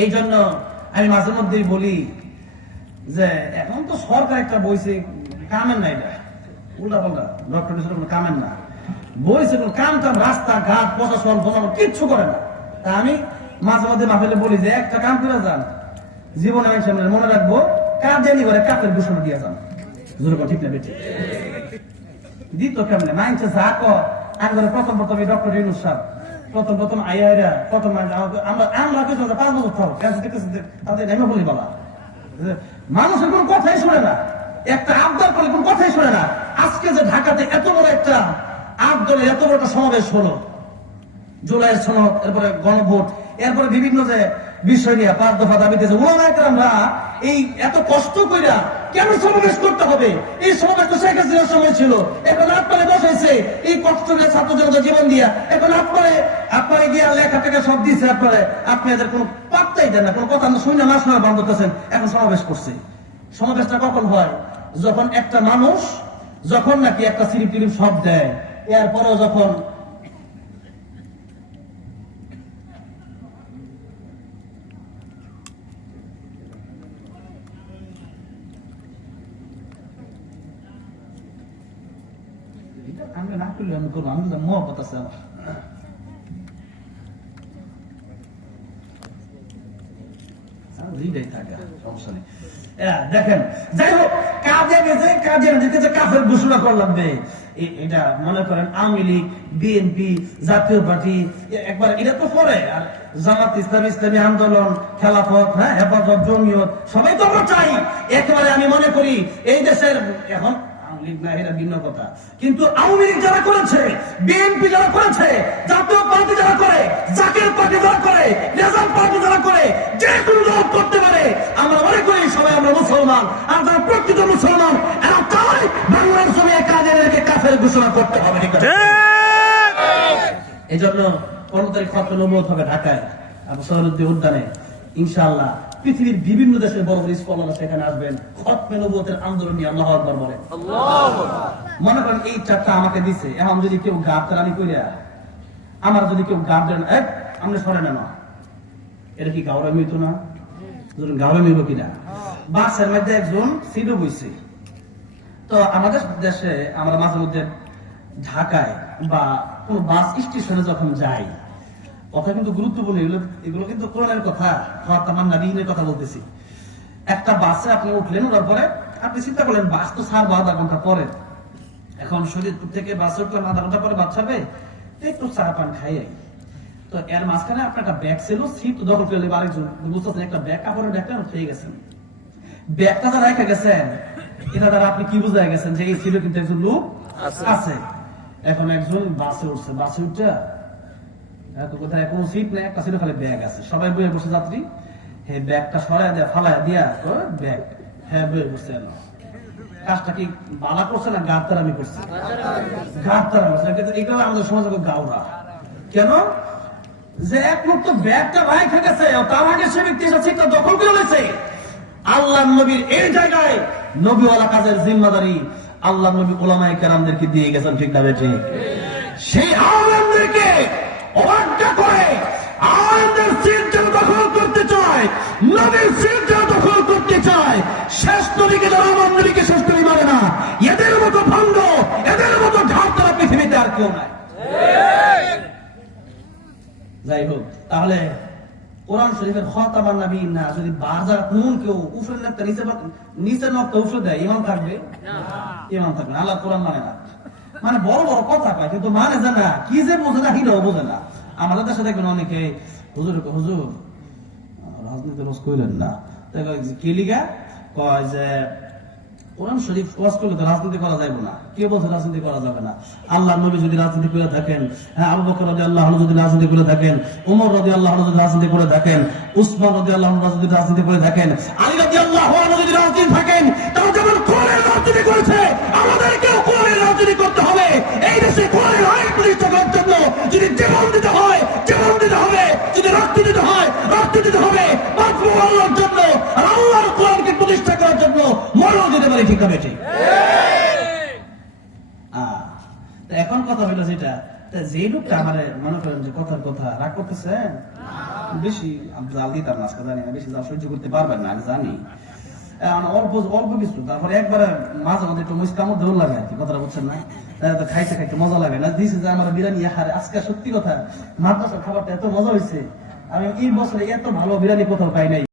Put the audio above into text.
এই জন্য আমি মাঝে মধ্যেই বলি যে, এখন তো সরকার একটা বইছে কামেন উল্টা পাল্টা, ডক্টর কামেন না। বইছে কাম কাম রাস্তা ঘাট প্রশাসন কিচ্ছু করে না। তা আমি মাঝে মধ্যে মাফেলে বলি যে, একটা কাম করে যান। জীবনে আমি সামনে মনে রাখব কাজ জানি করে কাপের ঘোষণা দিয়ে যান? ঠিক না বেটি দিত কেমনে মাইনছে যা কর। একবারে প্রথম প্রথম ডক্টর ইউনুস সাহেব প্রথম প্রথম আইআইরা প্রথম আমরা আমরা কিছু থাকো ক্যান্সার দেখতেছি তাদের নেমে বলি যে মানুষের কোনো কথাই শোনে না। একটা আবদার করলে কোনো কথাই শোনে না। আজকে যে ঢাকাতে এত বড় একটা আবদলে এত বড় একটা সমাবেশ হলো, জুলাইয়ের সনদ, এরপরে গণভোট, এরপরে বিভিন্ন যে বিষয় নিয়ে পাঁচ দফা দাবিতে যে ওলামাইকরামরা এই এত কষ্ট কইরা কেন সমাবেশ করতে হবে? এই সমাবেশ তো শেখ হাসিনার সময় ছিল। এখন আপনারে বসাইছে এই কষ্ট ছাত্র জীবন দিয়া। এখন আপনারে আপনারে গিয়া লেখা থেকে সব দিছে আপনারে। আপনি এদের কোনো পাত্তাই দেন না, কোনো কথা শুনে না শোনা বন্ধ করতেছেন। এখন সমাবেশ করছে। সমাবেশটা কখন হয়? যখন একটা মানুষ যখন নাকি একটা সিরিপ টিরিপ সব দেয়। এরপরেও যখন এটা আমি না করলে আমি করব আমি মহব্বত আছে আমার এটা Awami League BNP Jatiya party একবার এটা তো পরে, আর জামাত ইসলাম আন্দোলন, খেলাফত হ্যাঁ হেফাজত, জমিয়ত, সবাই তো চাই। একেবারে আমি মনে করি, এই দেশের, এখন আওয়ামী লীগ না এটা ভিন্ন কথা। কিন্তু আওয়ামী লীগ যারা করেছে বিএনপি যারা করেছে জাতীয় পার্টি যারা করে জাকের পার্টি যারা করে রেজাল পার্টি যারা করে যে কোনো দল করতে পারে আমরা মনে করি সবাই আমরা মুসলমান। আর যারা প্রকৃত মুসলমান এরা চাই বাংলার ছবি কাজের কাফের ঘোষণা করতে হবে এই জন্য পনেরো তারিখ খতম হবে ঢাকায় আবু সহরুদ্দি উদ্যানে। ইনশাআল্লাহ পৃথিবীর বিভিন্ন দেশের বড় বড় স্কলাররা সেখানে আসবেন। খতমে নবতের আন্দোলন নিয়ে আল্লাহ আকবর বলে। মনে করেন এই চারটা আমাকে দিছে। এখন যদি কেউ গাব আমি কইরা আমার যদি কেউ গাব দেন এক আমরা সরে না। এটা কি গাওরা মিলতো না? ধরুন গাওরা মিলবো কিনা? বাসের মধ্যে একজন সিডো বইছে। তো আমাদের দেশে আমরা মাঝে মধ্যে ঢাকায় বা কোন বাস স্টেশনে যখন যাই কথা কিন্তু গুরুত্বপূর্ণ এগুলো এগুলো কিন্তু কোরআনের কথা তামান নাবিনের কথা বলতেছি। একটা বাসে আপনি উঠলেন ওঠার পরে আপনি চিন্তা করলেন বাস তো ছাড়বো আধা ঘণ্টা পরে। এখন শরীরপুর থেকে বাসে উঠলাম আধা ঘণ্টা পরে হবে তো একটু চা পান খাই তো এর মাঝখানে আপনার একটা ব্যাগ ছিল সিট দখল করে নেবে আরেকজন বুঝতেছেন একটা ব্যাগ কাপড়ের ব্যাগটা খেয়ে গেছেন। ব্যাগটা যারা রেখে গেছেন। এটা দ্বারা আপনি কি বুঝাই গেছেন যে এই ছিল কিন্তু একজন লোক আছে। এখন একজন বাসে উঠছে বাসে উঠছে হ্যাঁ গাওরা কেন যে এক লোক তো ব্যাগটা গেছে তার আগে সে ব্যক্তি দখল আল্লাহ নবীর এই জায়গায় নবীওয়ালা কাজের জিম্মাদারি আল্লাহ নবী ওলামাই কেরামদেরকে দিয়ে গেছেন, ঠিক না ঠিক? সেই আওয়ামদেরকে অবাধ্যা করে আওয়ামদের সিট দখল করতে চায়, নবীর সিট দখল করতে চায়, শেষ নবীকে যারা আওয়াম শেষ নবী মানে না, এদের মতো ভণ্ড, এদের মতো ঝাড় তারা পৃথিবীতে আর কেউ নাই। যাই হোক, তাহলে কোরআন শরীফের খতামান নবী না, যদি বাজার কোন কেউ উফরে একটা নিচে নিচে নকটা উফরে দেয় ইমান থাকবে? ইমান থাকবে না। আল্লাহ কোরআন মানে না। মানে বড় বড় কথা পায় কিন্তু মানে জানা, কি যে বোঝে না হিটাও বোঝে না। আমাদের দেশে দেখবেন অনেকে, হুজুর হুজুর রাজনীতি রোজ কইলেন না। কি লিগা? কয় যে আল্লাহ নবী যদি থাকেন হ্যাঁ আল্লাহ যদি থাকেন আল্লাহ যদি থাকেন আল্লাহ থাকেন আল্লাহ যদি থাকেন ঠিক এখন কথা হলো যেটা যে লোকটা আমার মনে করেন যে কথার কথা রাগ বেশি জাল দিতাম না আজকে, জানি না, বেশি জাল সহ্য করতে পারবেন না, আমি জানি। অল্প অল্প কিছু, তারপরে একবারে মাঝে মধ্যে একটু মুস্কামও দৌড় লাগে আর কথাটা বুঝছেন না? তো খাইতে খাইতে মজা লাগে না দিয়েছে যে আমার বিরিয়ানি আজকে সত্যি কথা, মাদ্রাসার খাবারটা এত মজা হয়েছে আমি এই বছরে এত ভালো বিরিয়ানি কোথাও পাই নাই।